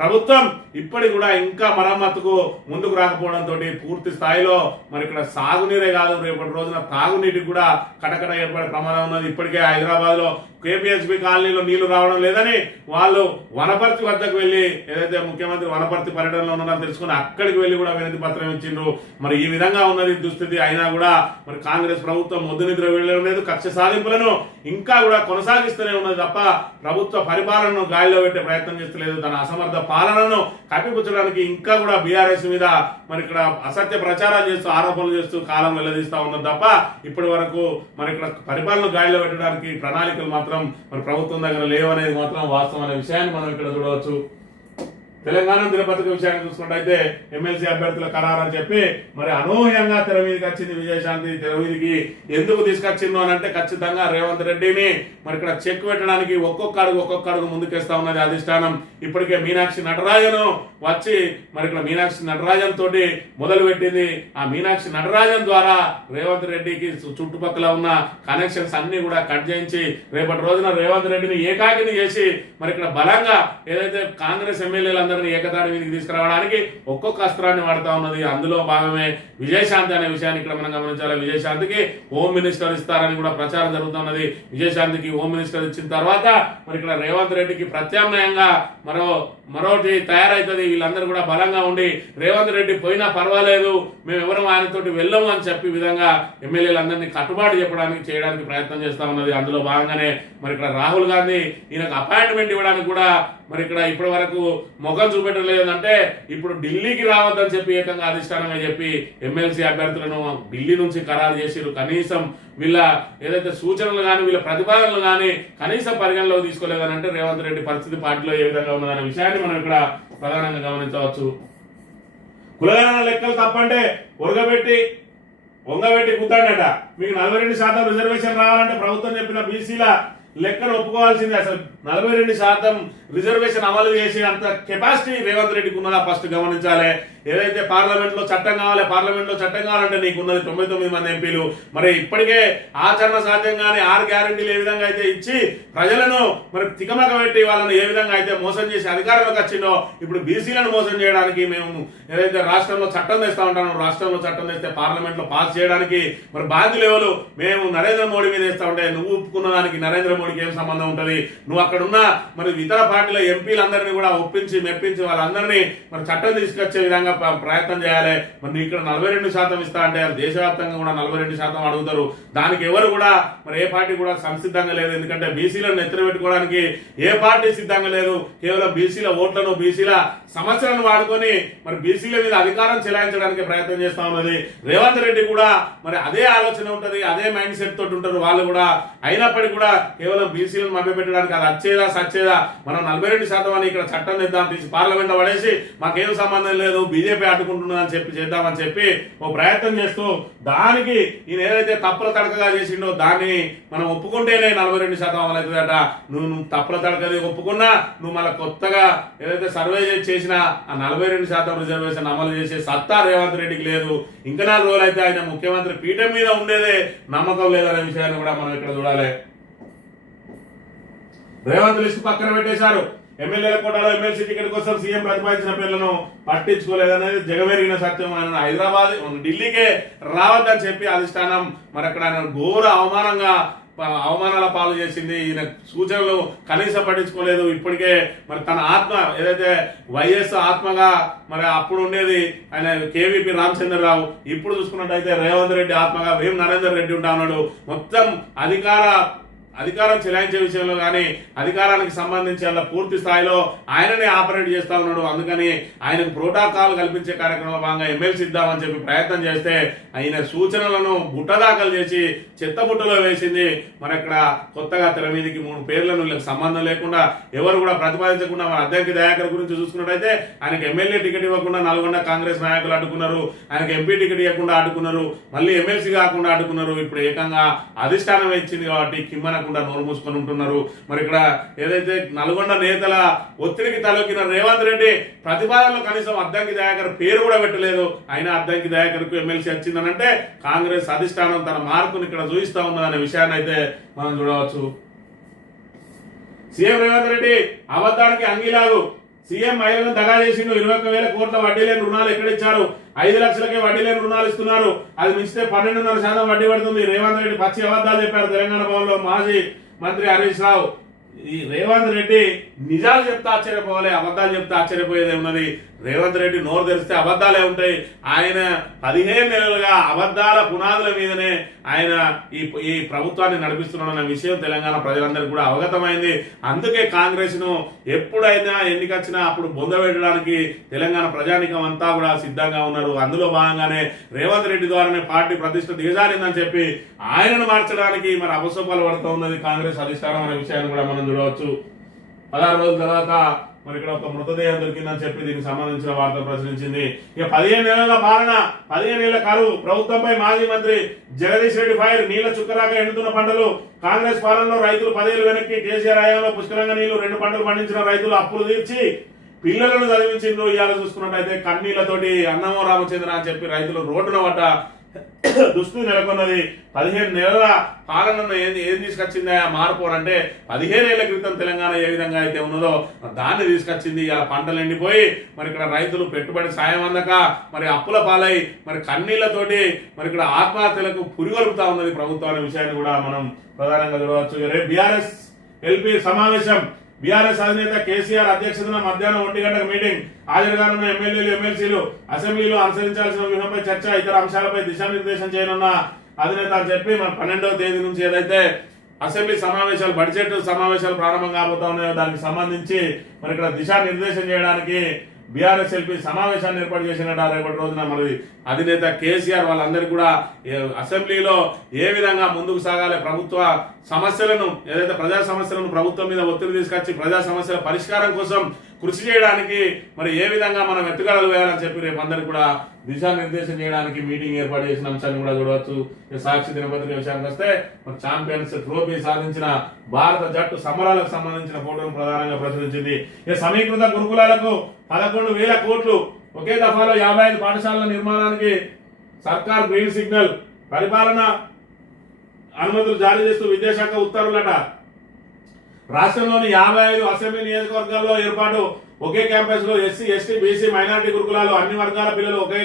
ప్రభుత్వం ఇప్పటికి కూడా ఇంకా మరమ్మతుకు ముందుకు రాకపోవడంతో పూర్తి స్థాయిలో మరి ఇక్కడ సాగునీరే కాదు రేపటి రోజున తాగునీటికి కూడా కటకట ఏర్పడే ప్రమాదం ఉన్నది. ఇప్పటికే హైదరాబాద్ లో కేపీహెచ్బి కాలనీలో నీళ్లు రావడం లేదని వాళ్ళు వనపర్తి వద్దకు వెళ్లి ఏదైతే ముఖ్యమంత్రి వనపర్తి పర్యటనలో ఉన్నారని తెలుసుకుని అక్కడికి వెళ్లి కూడా వినతి పత్రం ఇచ్చిండ్రు. మరి ఈ విధంగా ఉన్నది దుస్థితి. అయినా కూడా మరి కాంగ్రెస్ ప్రభుత్వం మొద్దు నిద్ర వెళ్ళడం లేదు, కక్ష సాధింపులను ఇంకా కూడా కొనసాగిస్తూనే ఉన్నది తప్ప ప్రభుత్వ పరిపాలనను గాలిలో పెట్టే ప్రయత్నం చేస్తలేదు. తన అసమర్థ పాలనను కప్పిపుచ్చడానికి ఇంకా కూడా బీఆర్ఎస్ మీద మరి ఇక్కడ అసత్య ప్రచారాలు చేస్తూ ఆరోపణలు చేస్తూ కాలం వెల్లదీస్తా ఉన్నది తప్ప ఇప్పటి వరకు మరి ఇక్కడ పరిపాలన గాలిలో పెట్టడానికి ప్రణాళికలు మాత్రం మరి ప్రభుత్వం దగ్గర లేవనేది మాత్రం వాస్తవం అనే విషయాన్ని మనం ఇక్కడ చూడవచ్చు. తెలంగాణ దినపత్రిక విషయాన్ని చూసుకుంటే ఎమ్మెల్సీ అభ్యర్థుల ఖరారు అని చెప్పి మరి అనూహ్యంగా తెర మీదకి వచ్చింది విజయశాంతి. తెర మీదకి ఎందుకు తీసుకొచ్చిందో అని అంటే ఖచ్చితంగా రేవంత్ రెడ్డిని మరి ఇక్కడ చెక్ పెట్టడానికి ఒక్కొక్క అడుగు ముందుకేస్తా ఉన్నది అధిష్టానం. ఇప్పటికే మీనాక్షి నటరాజన్ వచ్చి మరి ఇక్కడ మీనాక్షి నటరాజన్ తోటి మొదలు పెట్టింది. ఆ మీనాక్షి నటరాజన్ ద్వారా రేవంత్ రెడ్డికి చుట్టుపక్కల ఉన్న కనెక్షన్స్ అన్ని కూడా కట్ చేయించి రేపటి రోజున రేవంత్ రెడ్డిని ఏకాకిని చేసి మరి ఇక్కడ బలంగా ఏదైతే కాంగ్రెస్ ఎమ్మెల్యేలందరూ ఏకతాటి మీదకి తీసుకురావడానికి ఒక్కొక్క అస్త్రాన్ని వాడుతా ఉన్నది. అందులో భాగమే విజయశాంతి అనే విషయాన్ని ఇక్కడ మనం గమనించాలి. విజయశాంతికి హోమ్ మినిస్టర్ ఇస్తారని కూడా ప్రచారం జరుగుతున్నది. విజయశాంతికి హోమ్ మినిస్టర్ ఇచ్చిన తర్వాత మరి ఇక్కడ రేవంత్ రెడ్డికి ప్రత్యామ్నాయంగా మరోటి తయారైతుంది. వీళ్ళందరూ కూడా బలంగా ఉండి రేవంత్ రెడ్డి పోయినా పర్వాలేదు, మేము ఎవరం ఆయనతోటి వెళ్ళము అని చెప్పి విధంగా ఎమ్మెల్యేలందరినీ కట్టుబాటు చేయడానికి ప్రయత్నం చేస్తా ఉన్నది. అందులో భాగంగానే మరి ఇక్కడ రాహుల్ గాంధీ ఈయనకు అపాయింట్మెంట్ ఇవ్వడానికి కూడా మరి ఇక్కడ ఇప్పటి వరకు మొఖం చూపెట్టలేదంటే ఇప్పుడు ఢిల్లీకి రావద్దని చెప్పి ఏకంగా అధిష్టానంగా చెప్పి ఎమ్మెల్సీ అభ్యర్థులను ఢిల్లీ నుంచి ఖరారు చేసిరు. కనీసం వీళ్ళ ఏదైతే సూచనలు కానీ వీళ్ళ ప్రతిపాదనలు కానీ కనీసం పరిగణలోకి తీసుకోలేదని అంటే రేవంత్ రెడ్డి పరిస్థితి పార్టీలో ఏ విధంగా ఉన్నదనే విషయాన్ని మనం ఇక్కడ ప్రధానంగా గమనించవచ్చు. కులగణన లెక్కలు తప్పంటే ఉరగబెట్టి వంగబెట్టి కూతాడట. మీకు 42% రిజర్వేషన్ రావాలంటే ప్రభుత్వం చెప్పిన బీసీల లెక్కను ఒప్పుకోవాల్సిందే. అసలు 42% రిజర్వేషన్ అమలు చేసే అంత కెపాసిటీ రేవంత్ రెడ్డికి ఉన్నదా ఫస్ట్ గమనించాలి. ఏదైతే పార్లమెంట్ లో చట్టం కావాలి, పార్లమెంట్ లో చట్టం కావాలంటే నీకున్నది 99 మంది ఎంపీలు. మరి ఇప్పటికే ఆచరణ సాధ్యంగానే 6 గ్యారెంటీలు ఏ విధంగా అయితే ఇచ్చి ప్రజలను మరి తికమక పెట్టి వాళ్ళని ఏ విధంగా అయితే మోసం చేసి అధికారంలోకి వచ్చిందో, ఇప్పుడు బీసీలను మోసం చేయడానికి మేము ఏదైతే రాష్ట్రంలో చట్టం తెస్తా ఉంటామో, రాష్ట్రంలో చట్టం తెస్తే పార్లమెంట్ లో పాస్ చేయడానికి మరి బాధ్యులు ఎవరు? మేము నరేంద్ర మోడీ మీద వేస్తా ఉంటే నువ్వు ఒప్పుకున్న దానికి నరేంద్ర మోడీకి ఏం సంబంధం ఉంటుంది? నువ్వు అక్కడ ఉన్న మరి ఇతర పార్టీల ఎంపీలందరినీ కూడా ఒప్పించి మెప్పించి వాళ్ళందరినీ మరి చట్టం తీసుకొచ్చే విధంగా ప్రయత్నం చేయాలి. మరి ఇక్కడ 42% ఇస్తా అంటే దేశవ్యాప్తంగా కూడా 42% అడుగుతారు. దానికి ఎవరు కూడా మరి ఏ పార్టీ కూడా సంసిద్ధంగా లేదు. ఎందుకంటే బీసీలను ఎత్తున పెట్టుకోవడానికి ఏ పార్టీ సిద్ధంగా లేదు. కేవలం బీసీల ఓట్లను, బీసీల సమస్యలను వాడుకొని మరి బీసీల మీద అధికారం చెలాయించడానికి ప్రయత్నం చేస్తా ఉన్నది. రేవంత్ రెడ్డి కూడా మరి అదే ఆలోచన ఉంటది, అదే మైండ్ సెట్ తోటి ఉంటారు వాళ్ళు కూడా. అయినప్పటికీ కూడా కేవలం బీసీలను మభ్యపెట్టడానికి అది వచ్చేదా సచ్చేదా, మనం 42% అని ఇక్కడ చట్టం తెద్దాం, తీసి పార్లమెంట్ లో పడేసి మాకేం సంబంధం లేదు బీజేపీ అడ్డుకుంటున్నదని చెప్పి చేద్దామని చెప్పి ఓ ప్రయత్నం చేస్తూ దానికి ఈయన ఏదైతే తప్పుల తడకగా చేసిండో దాన్ని మనం ఒప్పుకుంటేనే 42% అమలవుతుందట. నువ్వు తప్పుల తడకది ఒప్పుకున్నా నువ్వు మళ్ళీ కొత్తగా ఏదైతే సర్వే చేసిన ఆ 42% రిజర్వేషన్ అమలు చేసే సత్తా రేవంత్ రెడ్డికి లేదు. ఇంకా 4 రోజులు అయితే ఆయన ముఖ్యమంత్రి పీఠం మీద ఉండేదే నమ్మకం లేదనే విషయాన్ని కూడా మనం ఇక్కడ చూడాలి. రేవంత్ లిస్టు పక్కన పెట్టేశారు. ఎమ్మెల్యేల కోటాలో ఎమ్మెల్సీ టికెట్ కోసం సీఎం ప్రతిపాదించిన పేర్లను పట్టించుకోలేదనేది జగమెరిగిన సత్యం. ఆయన హైదరాబాద్ ఢిల్లీకే రావద్దని చెప్పి అధిష్టానం మరి అక్కడ ఆయన ఘోర అవమానాల పాలు చేసింది. ఈయన సూచనలు కనీసం పట్టించుకోలేదు. ఇప్పటికే మరి తన ఆత్మ ఏదైతే వైఎస్ ఆత్మగా మరి అప్పుడు ఉండేది ఆయన కేవీపీ రామచంద్రరావు, ఇప్పుడు చూసుకున్నట్టయితే రేవంత్ రెడ్డి ఆత్మగా వేం నరేందర్ రెడ్డి ఉంటా ఉన్నాడు. మొత్తం అధికారం చెలాయించే విషయంలో కానీ అధికారానికి సంబంధించి అలా పూర్తి స్థాయిలో ఆయననే ఆపరేట్ చేస్తా ఉన్నాడు. అందుకని ఆయనకు ప్రోటోకాల్ కల్పించే కార్యక్రమంలో భాగంగా ఎమ్మెల్సీ ఇద్దామని చెప్పి ప్రయత్నం చేస్తే ఆయన సూచనలను బుట్టదాఖలు చేసి చెత్తబుట్టలో వేసింది. మరి అక్కడ కొత్తగా తెర మీదకి 3 పేర్లను వీళ్ళకి సంబంధం లేకుండా ఎవరు కూడా ప్రతిపాదించకుండా మన అద్దంకి దయాకర్ గురించి చూసుకున్నట్టయితే ఆయనకు ఎమ్మెల్యే టికెట్ ఇవ్వకుండా నల్గొండ కాంగ్రెస్ నాయకులు అడ్డుకున్నారు, ఆయనకు ఎంపీ టికెట్ ఇవ్వకుండా అడ్డుకున్నారు, మళ్ళీ ఎమ్మెల్సీ కాకుండా అడ్డుకున్నారు. ఇప్పుడు ఏకంగా అధిష్టానం ఇచ్చింది కాబట్టి కిమ్మనకుండా నోరు మూసుకొని ఉంటున్నారు. మరి ఇక్కడ ఏదైతే నల్గొండ నేతల ఒత్తిడికి తలొక్కిన రేవంత్ రెడ్డి ప్రతిపాదనలో కనీసం అద్దంకి దయాకర్ పేరు కూడా పెట్టలేదు. అయినా అద్దంకి దయాకర్ కు ఎమ్మెల్సీ వచ్చిందనంటే కాంగ్రెస్ అధిష్టానం తన మార్కును ఇక్కడ చూపిస్తా ఉన్నదనే విషయాన్ని అయితే మనం చూడవచ్చు. సీఎం రేవంత్ రెడ్డి అబద్ధానికి అంగీలాగు. సీఎం మహిళలను దగా చేసిండు. 21,000 కోట్ల వడ్డీ లేని రుణాలు ఎక్కడిచ్చారు? 5 లక్షలకే వడ్డీ లేని రుణాలు ఇస్తున్నారు. అది మించితే 12.5% వడ్డీ పడుతుంది. రేవంత్ రెడ్డి పచ్చి అబద్ధాలు చెప్పారు తెలంగాణ భవన్లో మాజీ మంత్రి హరీష్ రావు. ఈ రేవంత్ రెడ్డి నిజాలు చెప్తే ఆశ్చర్యపోవాలి, అబద్ధాలు చెప్తే ఆశ్చర్యపోయేది ఉన్నది. రేవంత్ రెడ్డి నోరు తెరిస్తే అబద్ధాలే ఉంటాయి. ఆయన 15 నెలలుగా అబద్ధాల పునాదుల మీదనే ఆయన ఈ ప్రభుత్వాన్ని నడిపిస్తున్నాడన్న విషయం తెలంగాణ ప్రజలందరికీ కూడా అవగతమైంది. అందుకే కాంగ్రెస్ ను ఎప్పుడైనా ఎన్నికొచ్చినా అప్పుడు బొందబెట్టడానికి తెలంగాణ ప్రజానికం అంతా కూడా సిద్ధంగా ఉన్నారు. అందులో భాగంగానే రేవంత్ రెడ్డి ద్వారానే పార్టీ ప్రతిష్ట దిగజారిందని చెప్పి ఆయనను మార్చడానికి మరి అపసోపాలు పడుతూ ఉన్నది కాంగ్రెస్ అధిష్టానం అనే విషయాన్ని కూడా మనం చూడవచ్చు. 16 రోజుల తర్వాత మరి ఇక్కడ ఒక మృతదేహం దొరికిందని చెప్పి దీనికి సంబంధించిన వార్త ప్రచురించింది. ఇక 15 నెలల పాలన, 15 ఏళ్ల కరువు, ప్రభుత్వంపై మాజీ మంత్రి జగదీష్ రెడ్డి ఫైర్. నీళ్ల చుక్కరాక ఎండుతున్న పంటలు. కాంగ్రెస్ పాలనలో రైతులు 10 ఏళ్లు వెనక్కి. కేసీఆర్ హయాంలో పుష్కలంగా నీళ్లు. 2 పంటలు పండించిన రైతులు అప్పులు తీర్చి పిల్లలను చదివించిండ్రు. ఇవాళ చూసుకున్నట్టయితే కన్నీళ్లతోటి అన్నమో రామచంద్ర అని చెప్పి రైతులు రోడ్డున పడ్డ దుస్థితి నెలకొన్నది. 15 నెలల పాలనను ఏం తీసుకొచ్చింది ఆ మార్పు అంటే 15 ఏళ్ల క్రితం తెలంగాణ ఏ విధంగా అయితే ఉన్నదో దాన్ని తీసుకొచ్చింది. ఇలా పంటలు ఎండిపోయి మరి ఇక్కడ రైతులు పెట్టుబడి సాయం అందక మరి అప్పుల పాలై మరి కన్నీళ్లతోటి మరి ఇక్కడ ఆత్మహత్యలకు పురిగొలుపుతా ఉన్నది ప్రభుత్వం అనే విషయాన్ని కూడా మనం ప్రధానంగా చూడవచ్చు. రేపు బీఆర్ఎస్ ఎల్పీ సమావేశం. బీఆర్ఎస్ అధినేత కేసీఆర్ అధ్యక్షతన మధ్యాహ్నం 1 గంటకు మీటింగ్. హాజరుగానున్న ఎమ్మెల్యేలు, ఎమ్మెల్సీలు. అసెంబ్లీలో అనుసరించాల్సిన వ్యూహంపై చర్చ, ఇతర అంశాలపై దిశానిర్దేశం చేయనున్న అధినేత అని చెప్పి మన 12వ తేదీ నుంచి ఏదైతే అసెంబ్లీ సమావేశాలు, బడ్జెట్ సమావేశాలు ప్రారంభం కాబోతా ఉన్నాయో దానికి సంబంధించి మరి ఇక్కడ దిశానిర్దేశం చేయడానికి బీఆర్ఎస్ ఎల్పీ సమావేశాన్ని ఏర్పాటు చేసినట్టు రేపటి రోజున మరి అధినేత కేసీఆర్ వాళ్ళందరికీ కూడా అసెంబ్లీలో ఏ విధంగా ముందుకు సాగాలి, ప్రభుత్వ సమస్యలను ఏదైతే ప్రజా సమస్యలను ప్రభుత్వం మీద ఒత్తిడి తీసుకొచ్చి ప్రజా సమస్యల పరిష్కారం కోసం కృషి చేయడానికి మరి ఏ విధంగా మనం ఎత్తుగడలు వేయాలని చెప్పి రేపు అందరికి కూడా దిశానిర్దేశం చేయడానికి మీటింగ్ ఏర్పాటు చేసిన అంశాన్ని కూడా చూడవచ్చు. సాక్షి దినపత్రిక విషయానికి వస్తే ఛాంపియన్స్ ట్రోఫీ సాధించిన భారత జట్టు సమరాలకు సంబంధించిన ఫోటోను ప్రధానంగా ప్రచురించింది. సమీకృత గురుకులాలకు 11,000 కోట్లు, ఒకే దఫాలో 55 పాఠశాలల నిర్మాణానికి సర్కార్ గ్రీన్ సిగ్నల్, పరిపాలన అనుమతులు జారీ చేస్తూ విద్యాశాఖ ఉత్తర్వులట. రాష్ట్రంలోని 55 అసెంబ్లీ నియోజకవర్గాల్లో ఏర్పాటు, ఒకే క్యాంపస్ లో ఎస్సీ, ఎస్టీ, బీసీ, మైనారిటీ గురుకులాలు, అన్ని వర్గాల పిల్లలు ఒకే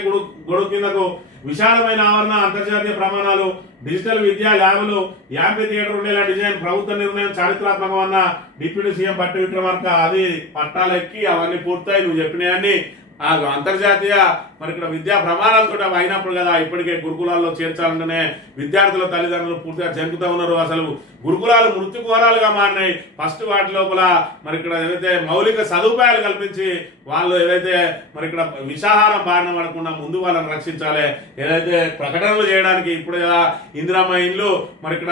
గొడుగు కిందకు, విశాలమైన ఆవరణ, అంతర్జాతీయ ప్రమాణాలు, డిజిటల్ విద్యా ల్యాబులు, యాంపీ థియేటర్ ఉండేలా డిజైన్, ప్రభుత్వ నిర్ణయం చారిత్రాత్మకమన్న డిప్యూటీ సీఎం పట్టి విక్రమార్క. అది పట్టాలెక్కి అవన్నీ పూర్తయి నువ్వు చెప్పినవన్నీ అంతర్జాతీయ మరి ఇక్కడ విద్యా ప్రమాణాలతో అవి అయినప్పుడు కదా ఇప్పటికే గురుకులాల్లో చేర్చాలంటేనే విద్యార్థుల తల్లిదండ్రులు పూర్తిగా జంకుతూ ఉన్నారు. అసలు గురుకులాలు మృత్యుకోరాలుగా మారినాయి. ఫస్ట్ వాటి లోపల మరి ఇక్కడ ఏదైతే మౌలిక సదుపాయాలు కల్పించి వాళ్ళు ఏదైతే మరి ఇక్కడ విషాహారం బారిన పడకుండా ముందు వాళ్ళని రక్షించాలి. ఏదైతే ప్రకటనలు చేయడానికి ఇప్పుడు ఇందిరమ్మ ఇండ్లు మరి ఇక్కడ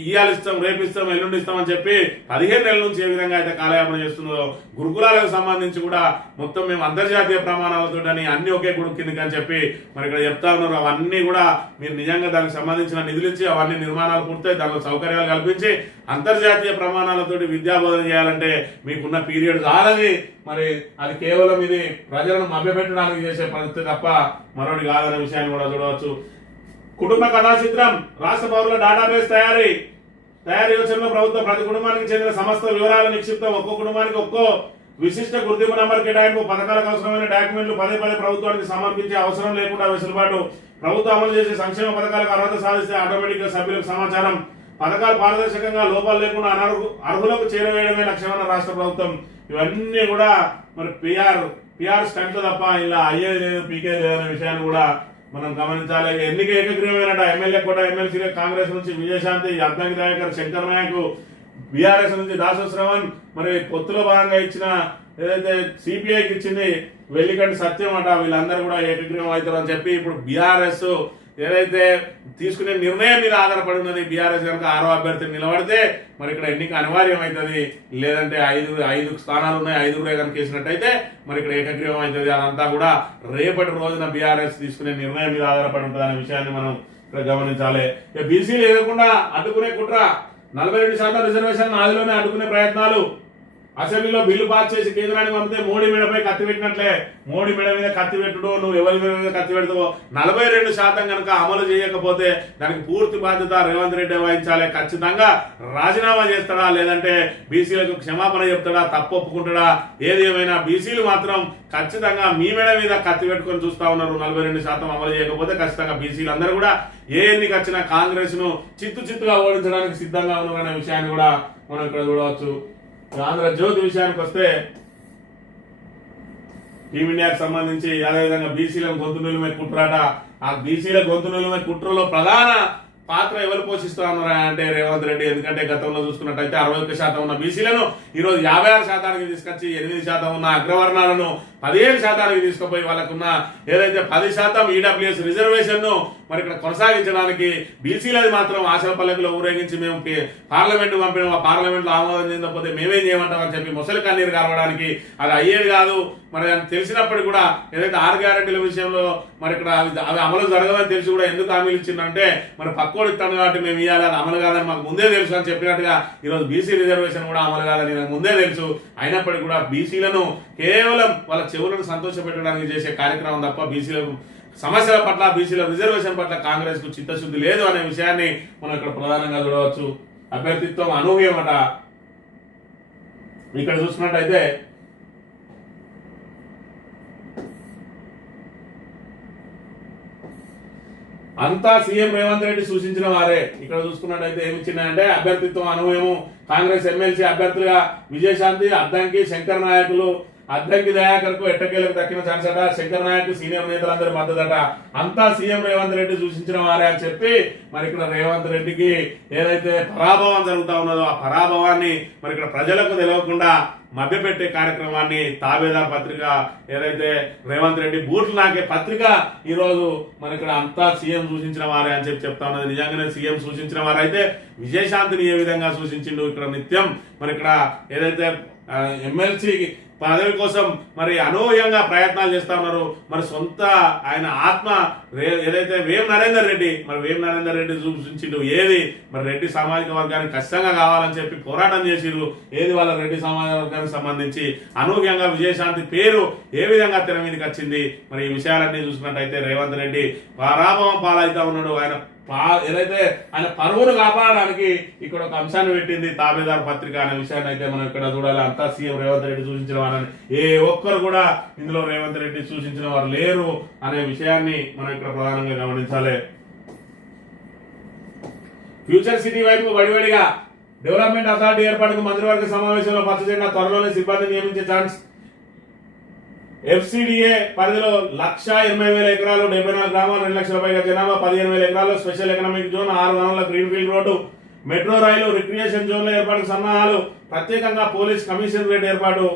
ఇయ్యాలిస్తాం, రేపిస్తాం, ఎల్లుండిస్తాం అని చెప్పి 15 నెలల నుంచి ఏ విధంగా అయితే కాలయాపన చేస్తుందో గురుకులాలకు సంబంధించి కూడా మొత్తం మేము అంతర్జాతీయ ప్రమాణాలతో అన్ని ఒకే గురుకు కిందకి అని చెప్పి మరి ఇక్కడ చెప్తా ఉన్నారు. అవన్నీ కూడా మీరు నిజంగా దానికి సంబంధించిన నిధులు ఇచ్చి అవన్నీ నిర్మాణాలు పూర్తయి దానిలో సౌకర్యాలు కల్పించి అంతర్జాతీయ ప్రమాణాలతోటి విద్యా బోధన చేయాలంటే మీకున్న పీరియడ్ చాలని, మరి అది కేవలం ఇది ప్రజలను మభ్యపెట్టడానికి చేసే పరిస్థితి తప్ప మరొకటి కాదనే విషయాన్ని కూడా చూడవచ్చు. కుటుంబ కథా చిత్రం, రాష్ట్ర పౌరుల డేటాబేస్ తయారీ యోచనలో ప్రభుత్వం ప్రతి కుటుంబానికి చెందిన సమస్త వివరాలు నిక్షిప్తం, ఒక్కో కుటుంబానికి ఒక్కో విశిష్ట గుర్తింపు నంబర్ కేటాయింపు, పథకాలకు అవసరమైన డాక్యుమెంట్లు పదే ప్రభుత్వానికి సమర్పించే అవసరం లేకుండా వెసులుబాటు, ప్రభుత్వం అమలు చేసే సంక్షేమ పథకాలకు అర్హత సాధిస్తే ఆటోమేటిక్ గా సభ్యులకు సమాచారం, పథకాలు పారదర్శకంగా లోపాలు లేకుండా అర్హులకు చేరవేయడమే లక్ష్యమన్న రాష్ట్ర ప్రభుత్వం. ఇవన్నీ కూడా మరి పిఆర్ స్టంట్ తప్ప ఇలా అయ్యేది లేదు, పీకే లేదనే విషయాన్ని కూడా మనం గమనించాలి. ఎన్నిక ఏకగ్రీవమైనట, ఎమ్మెల్యే కూడా ఎమ్మెల్సీగా కాంగ్రెస్ నుంచి విజయశాంతి, అద్దంకి దయాకర్, శంకర్ నాయక్, బీఆర్ఎస్ నుంచి దాసు శ్రవణ్, మరి పొత్తులో భాగంగా ఇచ్చిన ఏదైతే సిపిఐకి ఇచ్చింది వెల్లికంటి సత్యం అట, వీళ్ళందరూ కూడా ఏకగ్రీవం అవుతారు అని చెప్పి ఇప్పుడు బీఆర్ఎస్ ఏదైతే తీసుకునే నిర్ణయం మీద ఆధారపడి ఉన్నది. బీఆర్ఎస్ కనుక 6వ అభ్యర్థిని నిలబడితే మరి ఇక్కడ ఎన్నిక అనివార్యం అవుతుంది. లేదంటే 5 స్థానాలు ఉన్నాయి, 5 కనుక వేసినట్టయితే మరి ఇక్కడ ఏకగ్రీవం అవుతుంది. అదంతా కూడా రేపటి రోజున బీఆర్ఎస్ తీసుకునే నిర్ణయం మీద ఆధారపడి ఉంటుంది అనే విషయాన్ని మనం ఇక్కడ గమనించాలి. బీసీలు ఎదగకుండా అడ్డుకునే కుట్ర, 42% రిజర్వేషన్ ఆదిలోనే అడ్డుకునే ప్రయత్నాలు, అసెంబ్లీలో బిల్లు పాస్ చేసి కేంద్రానికి పంపితే మోడీ మెడపై కత్తి పెట్టినట్లే. మోడీ మెడ మీద కత్తి పెట్టుడు, నువ్వు ఎవరి మీద కత్తి పెడతావో 42% కనుక అమలు చేయకపోతే దానికి పూర్తి బాధ్యత రేవంత్ రెడ్డి వహించాలి. ఖచ్చితంగా రాజీనామా చేస్తాడా, లేదంటే బీసీలకు క్షమాపణ చెప్తాడా, తప్పు ఒప్పుకుంటాడా? ఏది ఏమైనా బీసీలు మాత్రం ఖచ్చితంగా మీ మెడ మీద కత్తి పెట్టుకొని చూస్తా ఉన్నారు. 42% అమలు చేయకపోతే ఖచ్చితంగా బీసీలు అందరూ కూడా ఏ ఎన్నిక వచ్చినా కాంగ్రెస్ ను చిత్తుగా ఓడించడానికి సిద్ధంగా ఉన్నారనే విషయాన్ని కూడా మనం ఇక్కడ చూడవచ్చు. ఆంధ్రజ్యోతి విషయానికి వస్తే టీమిండియాకు సంబంధించి అదేవిధంగా బీసీల గొంతు నిలుమే కుట్రాట. ఆ బీసీల గొంతు నిలుమే కుట్రలో ప్రధాన పాత్ర ఎవరు పోషిస్తా ఉన్నారా అంటే రేవంత్ రెడ్డి. ఎందుకంటే గతంలో చూసుకున్నట్టయితే 61% ఉన్న బీసీలను ఈరోజు 56% తీసుకొచ్చి 8% ఉన్న అగ్రవర్ణాలను 15% తీసుకుపోయి వాళ్ళకున్న ఏదైతే 10% ఈడబ్ల్యూఎస్ రిజర్వేషన్ ను మరి ఇక్కడ కొనసాగించడానికి బీసీలది మాత్రం ఆశల పల్లెకులో ఊరేగించి మేము పార్లమెంట్ పంపిన పార్లమెంట్ లో ఆమోదం చెందకపోతే మేమేం చేయమంటామని చెప్పి ముసలి కన్నీరు కారవడానికి అది అయ్యేది కాదు. మరి అని తెలిసినప్పటికీ కూడా ఏదైతే 6 గ్యారెంటీల విషయంలో మరి ఇక్కడ అవి అమలు జరగదని తెలిసి కూడా ఎందుకు హామీలు ఇచ్చిందంటే మరి పక్కోడు ఇస్తాను కాబట్టి మేము ఇవ్వాలి, అది అమలు కాదని మాకు ముందే తెలుసు అని చెప్పినట్టుగా ఈరోజు బీసీ రిజర్వేషన్ కూడా అమలు కాదని నాకు ముందే తెలుసు. అయినప్పటికీ కూడా బీసీలను కేవలం వాళ్ళ చెవులను సంతోషపెట్టడానికి చేసే కార్యక్రమం తప్ప బీసీల సమస్యల పట్ల, బీసీల రిజర్వేషన్ పట్ల కాంగ్రెస్ కు చిత్తశుద్ధి లేదు అనే విషయాన్ని మనం ఇక్కడ ప్రధానంగా చూడవచ్చు. అభ్యర్థిత్వం అనూహ్యమట. ఇక్కడ చూసుకున్నట్టయితే అంతా సీఎం రేవంత్ రెడ్డి సూచించిన వారే. ఇక్కడ చూసుకున్నట్టయితే ఏమిచ్చిందంటే అభ్యర్థిత్వం అనూహ్యము. కాంగ్రెస్ ఎమ్మెల్సీ అభ్యర్థులుగా విజయశాంతి, అద్దంకి, శంకర్ నాయకులు, అద్దంకి దయాకర్ కు ఎట్టకేలకు దక్కిన ఛాన్స్ అట. శంకర్ నాయక్ సీనియర్ నేతలందరి మద్దతట. అంతా సీఎం రేవంత్ రెడ్డి సూచించిన వారే అని చెప్పి మరి ఇక్కడ రేవంత్ రెడ్డికి ఏదైతే పరాభవం జరుగుతా ఉన్నదో ఆ పరాభవాన్ని మరి ఇక్కడ ప్రజలకు తెలియకుండా మభ్యపెట్టే కార్యక్రమాన్ని తాబేదార్ పత్రిక ఏదైతే రేవంత్ రెడ్డి బూట్లు నాకే పత్రిక ఈరోజు మన ఇక్కడ అంతా సీఎం సూచించిన వారే అని చెప్పి చెప్తా ఉన్నది. నిజంగానే సీఎం సూచించిన వారైతే విజయశాంతిని ఏ విధంగా సూచించిండు ఇక్కడ నిత్యం మరి ఇక్కడ ఏదైతే ఎమ్మెల్సీ పదవి కోసం మరి అనూహ్యంగా ప్రయత్నాలు చేస్తా ఉన్నారు. మరి సొంత ఆయన ఆత్మ ఏదైతే వేం నరేందర్ రెడ్డి సూచించిండు ఏది మరి రెడ్డి సామాజిక వర్గానికి ఖచ్చితంగా కావాలని చెప్పి పోరాటం చేసిరు. ఏది వాళ్ళ రెడ్డి సామాజిక వర్గానికి సంబంధించి అనూహ్యంగా విజయశాంతి పేరు ఏ విధంగా తెర మీదకి వచ్చింది. మరి ఈ విషయాలన్నీ చూసినట్టయితే రేవంత్ రెడ్డి పరాభవం పాలైతా ఉన్నాడు. ఏదైతే ఆయన పరువును కాపాడడానికి ఇక్కడ ఒక అంశాన్ని పెట్టింది తాబేదార్ పత్రిక అనే విషయాన్ని అయితే మనం ఇక్కడ చూడాలి. అంతా సీఎం రేవంత్ రెడ్డి సూచించిన వారని ఏ ఒక్కరు కూడా ఇందులో రేవంత్ రెడ్డి సూచించిన వారు లేరు అనే విషయాన్ని మనం ఇక్కడ ప్రధానంగా గమనించాలి. ఫ్యూచర్ సిటీ వైపు వడివడిగా డెవలప్మెంట్ అథారిటీ ఏర్పాటుకు మంత్రివర్గ సమావేశంలో పచ్చ జెండా, త్వరలోనే సిబ్బంది నియమించే ఛాన్స్. FCDA పరిధిలో 1,80,000 ఎకరాలు, 74 గ్రామాలు, 2 లక్షల పైగా జనాభా, 15,000 ఎకరాల్లో స్పెషల్ ఎకనామిక్ జోన్, 6 వనరుల గ్రీన్ఫీల్డ్ రోడ్డు, మెట్రో రైలు, రిక్రియేషన్ జోన్ల ఏర్పాటుకు సన్నాహాలు, ప్రత్యేకంగా పోలీస్ కమిషనరేట్ ఏర్పాటు.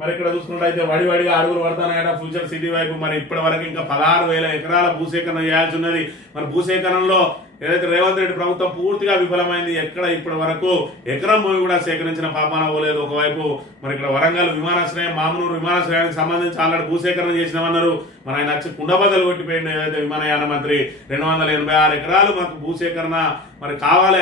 మరి ఇక్కడ చూసుకున్నట్టయితే వడివడిగా అడుగులు పడతానట ఫ్యూచర్ సిటీ వైపు. మరి ఇప్పటి వరకు ఇంకా 16,000 ఎకరాల భూసేకరణ చేయాల్సి ఉన్నది. మరి భూసేకరణలో ఏదైతే రేవంత్ రెడ్డి ప్రభుత్వం పూర్తిగా విఫలమైంది. ఎక్కడ ఇప్పటి వరకు ఎకరం భూమి కూడా సేకరించిన పాపాన పోలేదు. ఒకవైపు మరి ఇక్కడ వరంగల్ విమానాశ్రయం, మామూలు విమానాశ్రయానికి సంబంధించి ఆల్రెడీ భూసేకరణ చేసినామన్నారు. మరి ఆయన వచ్చి కుండబద్దలు కొట్టిపోయింది ఏదైతే విమానయాన మంత్రి. 286 ఎకరాలు మాకు భూసేకరణ మరి కావాలి,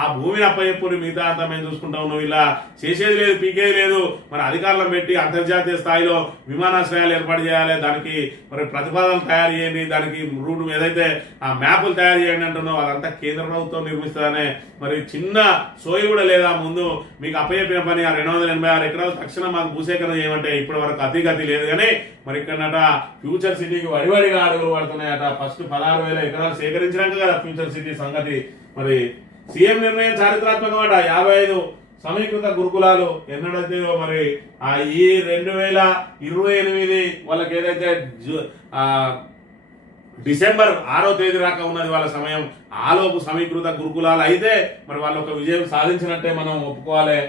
ఆ భూమిని అప్పచెప్పుని మిగతా అంతా మేము చూసుకుంటా ఉన్నాం. ఇలా చేసేది లేదు, పీకేది లేదు. మరి అధికారులను పెట్టి అంతర్జాతీయ స్థాయిలో విమానాశ్రయాలు ఏర్పాటు చేయాలి, దానికి మరి ప్రతిపాదనలు తయారు చేయండి, దానికి రూట్ ఏదైతే ఆ మ్యాపులు తయారు చేయండి అంటున్నావు అదంతా కేంద్ర ప్రభుత్వం నిర్మిస్తుందనే మరి చిన్న సోయి కూడా లేదా. ముందు మీకు అప్పచెప్పిన పని ఆ 286 ఎకరాలు తక్షణం మాకు భూసేకరణ చేయమంటే ఇప్పటి వరకు అతిగతి లేదు. కానీ మరి ఇక్కడట ఫ్యూచర్ సిటీకి వడివడిగా అడుగులు పడుతున్నాయట. ఫస్ట్ 16,000 ఎకరాలు సేకరించినాక కదా ఫ్యూచర్ సిటీ సంగతి. మరి సీఎం నిర్ణయం చారిత్రాత్మకం అట. 55 సమీకృత గురుకులాలు ఎన్నడైతే మరి ఈ 2028 వాళ్ళకి ఏదైతే డిసెంబర్ 6వ తేదీ దాకా ఉన్నది వాళ్ళ సమయం. ఆలోపు సమీకృత గురుకులాలు అయితే మరి వాళ్ళు ఒక విజయం సాధించినట్టే మనం ఒప్పుకోవాలి.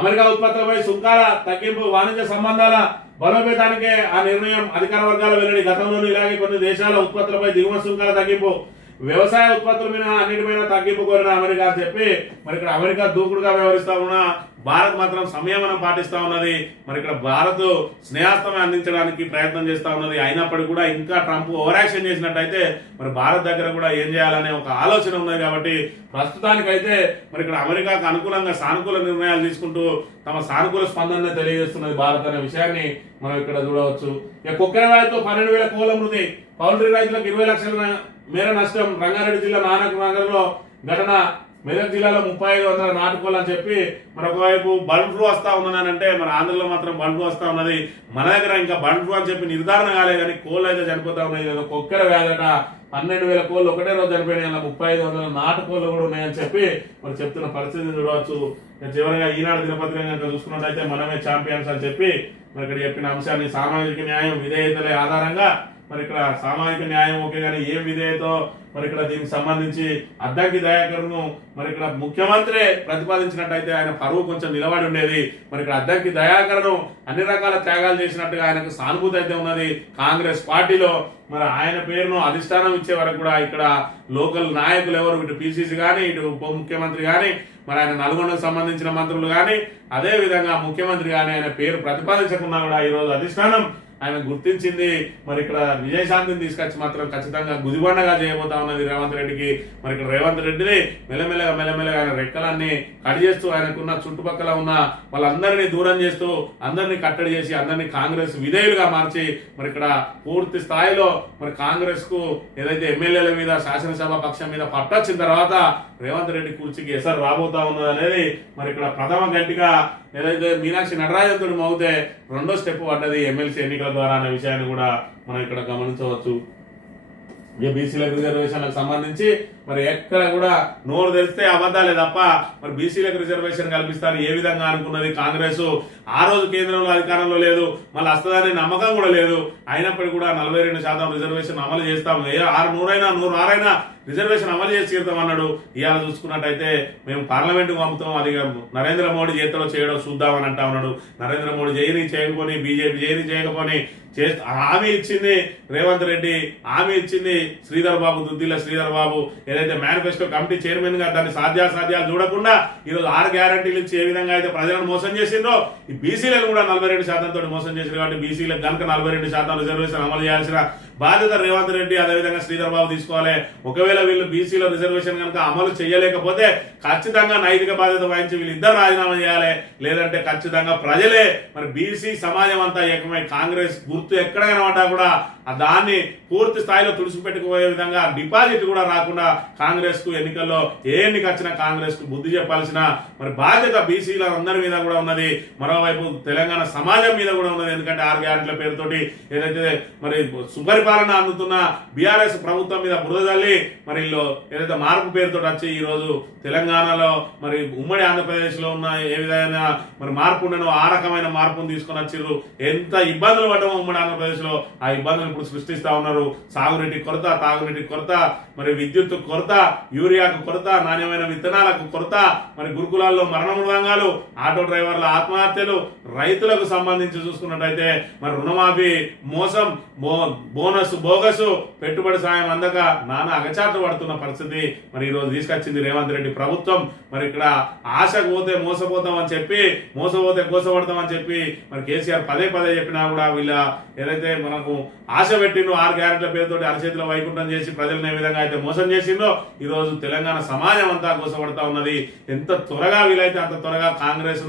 అమెరికా ఉత్పత్తులపై సుంకాల తగ్గింపు, వాణిజ్య సంబంధాల బలోపేతానికే ఆ నిర్ణయం. అధికార వర్గాల వెల్లడి. గతంలోనూ ఇలాగే కొన్ని దేశాల ఉత్పత్తులపై దిగుమతి సుంకాల తగ్గింపు, వ్యవసాయ ఉత్పత్తుల మీద అన్నిటిపైన తగ్గింపు కోరిన అమెరికా అని చెప్పి మరి ఇక్కడ అమెరికా దూకుడుగా వ్యవహరిస్తా ఉన్నా భారత్ మాత్రం సంయమనం పాటిస్తా ఉన్నది. మరి ఇక్కడ భారత్ స్నేహాస్తం అందించడానికి ప్రయత్నం చేస్తా ఉన్నది. అయినప్పటికీ కూడా ఇంకా ట్రంప్ ఓవర్ యాక్షన్ చేసినట్టయితే మరి భారత్ దగ్గర కూడా ఏం చేయాలనే ఒక ఆలోచన ఉన్నది. కాబట్టి ప్రస్తుతానికైతే మరి ఇక్కడ అమెరికాకు అనుకూలంగా సానుకూల నిర్ణయాలు తీసుకుంటూ తమ సానుకూల స్పందన తెలియజేస్తున్నది భారత్ అనే విషయాన్ని మనం ఇక్కడ చూడవచ్చు. కుక్కర వ్యాధితో 12,000 కోళ్ల మృతి, పౌల్ట్రీ రైతులకు 20 లక్షల మేర నష్టం. రంగారెడ్డి జిల్లా నానక్ నగర్లో ఘటన. మెదక్ జిల్లాలో 3,500 నాటుకోళ్ళు అని చెప్పి మరి ఒకవైపు బర్డ్ ఫ్లూ వస్తా ఉన్నదానంటే మరి ఆంధ్రలో మాత్రం బర్డ్ ఫ్లూ వస్తా ఉన్నది. మన దగ్గర ఇంకా బర్డ్ ఫ్లూ అని చెప్పి నిర్ధారణ కాలేదు కానీ కోళ్ళు అయితే చనిపోతా ఉన్నాయి. కుక్కర వ్యాధట 12,000 కోళ్ళు ఒకటే రోజు చనిపోయినాయి. అలా 3,500 నాటుకోళ్ళు కూడా ఉన్నాయని చెప్పి మరి చెప్తున్న పరిస్థితిని చూడవచ్చు. చివరిగా ఈనాడు దినపత్రిక కనుక చూసుకున్నట్టయితే మనమే ఛాంపియన్స్ అని చెప్పి మరి ఇక్కడ చెప్పిన అంశాన్ని సామాజిక న్యాయం విధేయతలే ఆధారంగా మరి ఇక్కడ సామాజిక న్యాయం ఓకే కానీ ఏం విధేయతో మరి ఇక్కడ దీనికి సంబంధించి అద్దంకి దయాకర్ను మరి ఇక్కడ ముఖ్యమంత్రి ప్రతిపాదించినట్టయితే ఆయన పరువు కొంచెం నిలబడి ఉండేది. మరి ఇక్కడ అద్దంకి దయాకర్ను అన్ని రకాల త్యాగాలు చేసినట్టుగా ఆయనకు సానుభూతి అయితే ఉన్నది కాంగ్రెస్ పార్టీలో. మరి ఆయన పేరును అధిష్టానం ఇచ్చే వరకు కూడా ఇక్కడ లోకల్ నాయకులు ఎవరు ఇటు పిసిసి కానీ ఇటు ఉప ముఖ్యమంత్రి కానీ మరి ఆయన నల్గొండకు సంబంధించిన మంత్రులు కానీ అదే విధంగా ముఖ్యమంత్రి కానీ ఆయన పేరు ప్రతిపాదించకుండా కూడా ఈరోజు అధిష్టానం ఆయన గుర్తించింది. మరి ఇక్కడ విజయశాంతిని తీసుకొచ్చి మాత్రం ఖచ్చితంగా గుదిబండగా చేయబోతా ఉన్నది రేవంత్ రెడ్డికి. మరి ఇక్కడ రేవంత్ రెడ్డిని మెల్లమెల్లగా ఆయన రెక్కలన్నీ కట్ చేస్తూ ఆయనకున్న చుట్టుపక్కల ఉన్న వాళ్ళందరినీ దూరం చేస్తూ అందరినీ కట్టడి చేసి అందరినీ కాంగ్రెస్ విధేయులుగా మార్చి మరి ఇక్కడ పూర్తి స్థాయిలో మరి కాంగ్రెస్ కు ఏదైతే ఎమ్మెల్యేల మీద శాసనసభ పక్షం మీద పట్టొచ్చిన తర్వాత రేవంత్ రెడ్డి కుర్చీకి ఎసరు రాబోతా ఉన్నది అనేది మరి ఇక్కడ ప్రథమ గట్టిగా ఏదైతే మీనాక్షి నటరాజన్ మోగితే రెండో స్టెప్ పడ్డది ఎమ్మెల్సీ ఎన్నికల ద్వారా అనే విషయాన్ని కూడా మనం ఇక్కడ గమనించవచ్చు. బీసీల రిజర్వేషన్లకు సంబంధించి మరి ఎక్కడ కూడా నోరు తెరిస్తే అబద్ధాలే తప్ప మరి బీసీలకు రిజర్వేషన్ కల్పిస్తారు ఏ విధంగా అనుకున్నది కాంగ్రెస్. ఆ రోజు కేంద్రంలో అధికారంలో లేదు, మళ్ళీ వస్తుందనే నమ్మకం కూడా లేదు. అయినప్పటికీ కూడా 42% రిజర్వేషన్ అమలు చేస్తాం, 100 రిజర్వేషన్ అమలు చేసి తీరుతాం అన్నాడు. ఇవాళ చూసుకున్నట్టయితే మేము పార్లమెంటుకు పంపుతాం, అది నరేంద్ర మోడీ చేతిలో చేయడం చూద్దామని అంటా ఉన్నాడు. నరేంద్ర మోడీ చేయకపోని బీజేపీ చేయకపోని హామీ ఇచ్చింది రేవంత్ రెడ్డి, హామీ ఇచ్చింది శ్రీధర్ బాబు, దుద్దిల్ల శ్రీధర్ బాబు. ఏదైతే మేనిఫెస్టో కమిటీ చైర్మన్ గా దాన్ని సాధ్యాసాధ్యాలు చూడకుండా ఈరోజు 6 గ్యారంటీలు ఇచ్చి ఏ విధంగా అయితే ప్రజలను మోసం చేసిందో ఈ బీసీలను కూడా 42% తోటి మోసం చేశారు కాబట్టి బీసీలకు కనుక 42% రిజర్వేషన్ అమలు చేయాల్సిన బాధ్యత రేవంత్ రెడ్డి అదేవిధంగా శ్రీధర్ బాబు తీసుకోవాలి. ఒకవేళ వీళ్ళు బీసీలో రిజర్వేషన్ కనుక అమలు చేయలేకపోతే ఖచ్చితంగా నైతిక బాధ్యత వహించి వీళ్ళిద్దరు రాజీనామా చేయాలి. లేదంటే ఖచ్చితంగా ప్రజలే మరి బీసీ సమాజం అంతా ఏకమై కాంగ్రెస్ గుర్తు ఎక్కడ కనబడ్డా కూడా దాన్ని పూర్తి స్థాయిలో తుడిచిపెట్టుకుపోయే విధంగా డిపాజిట్ కూడా రాకుండా కాంగ్రెస్ కు ఎన్నికల్లో ఏ ఎన్నిక వచ్చినా కాంగ్రెస్ కు బుద్ధి చెప్పాల్సిన మరి బాధ్యత బీసీల అందరి మీద కూడా ఉన్నది. మరోవైపు తెలంగాణ సమాజం మీద కూడా ఉన్నది. ఎందుకంటే 6 గ్యారెంటీల పేరుతోటి ఏదైతే మరి సుపరిపాలన అందుతున్న బీఆర్ఎస్ ప్రభుత్వం మీద బురద తల్లి మరి ఏదైతే మార్పు పేరుతో వచ్చి ఈ రోజు తెలంగాణలో మరి ఉమ్మడి ఆంధ్రప్రదేశ్ లో ఉన్న ఏ విధమైన మరి మార్పు ఉండనో ఆ రకమైన మార్పును తీసుకొని వచ్చిర్రు. ఎంత ఇబ్బందులు పడ్డామో ఉమ్మడి ఆంధ్రప్రదేశ్ లో ఆ ఇబ్బందులు ఇప్పుడు సృష్టిస్తా ఉన్నారు. సాగునీటి కొరత, తాగునీటి కొరత, మరి విద్యుత్ కొరత, యూరియాకు కొరత, నాణ్యమైన విత్తనాలకు కొరత, మరి గురుకులాల్లో మరణ మృదంగాలు, ఆటో డ్రైవర్ల ఆత్మహత్యలు, రైతులకు సంబంధించి చూసుకున్నట్టయితే మరి రుణమాఫీ మోసం, బోనస్ బోగసు, పెట్టుబడి సాయం అందక నానా అగచాట్లు పడుతున్న పరిస్థితి మరి ఈ రోజు తీసుకొచ్చింది రేవంత్ రెడ్డి ప్రభుత్వం. మరి ఇక్కడ ఆశకు పోతే మోసపోతాం అని చెప్పి, మోసపోతే కోసపడతామని చెప్పి మరి కేసీఆర్ పదే పదే చెప్పినా కూడా వీళ్ళ ఏదైతే మనకు ఆశ పెట్టిండో 6 గ్యారెంటీల పేరుతోటి అరచేతిలో వైకుంఠం చేసి ప్రజలను ఏ విధంగా అయితే మోసం చేసిందో ఈ రోజు తెలంగాణ సమాజం అంతా కోసపడతా ఉన్నది. ఎంత త్వరగా వీలైతే అంత త్వరగా కాంగ్రెస్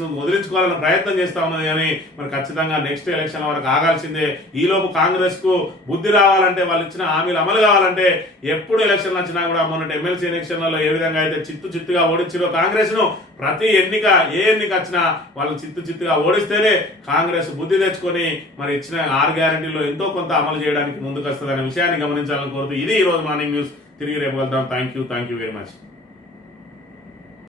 ను వదిలించుకోవాలని ప్రయత్నం చేస్తా ఉన్నది. కానీ మరి ఖచ్చితంగా నెక్స్ట్ ఎలక్షన్ వరకు ఆగాల్సిందే. ఈలోపు కాంగ్రెస్ కు బుద్ధి రావాలంటే, వాళ్ళు ఇచ్చిన హామీలు అమలు కావాలంటే, ఎప్పుడు ఎలక్షన్లు వచ్చినా కూడా మొన్నటి ఎమ్మెల్సీ ఎలక్షన్లలో ఏ విధంగా అయితే చిత్తుగా ఓడించారో కాంగ్రెస్ ను, ప్రతి ఎన్నిక ఏ ఎన్నిక వచ్చినా వాళ్ళు చిత్తుగా ఓడిస్తేనే కాంగ్రెస్ బుద్ధి తెచ్చుకొని మరి ఇచ్చిన 6 గ్యారెంటీలో ఎంతో కొంత అమలు చేయడానికి ముందుకు వస్తుందనే విషయాన్ని గమనించాలని కోరుతూ ఇది ఈ రోజు మార్నింగ్ న్యూస్. తిరిగి రేపు వెళ్దాం. Thank you very much.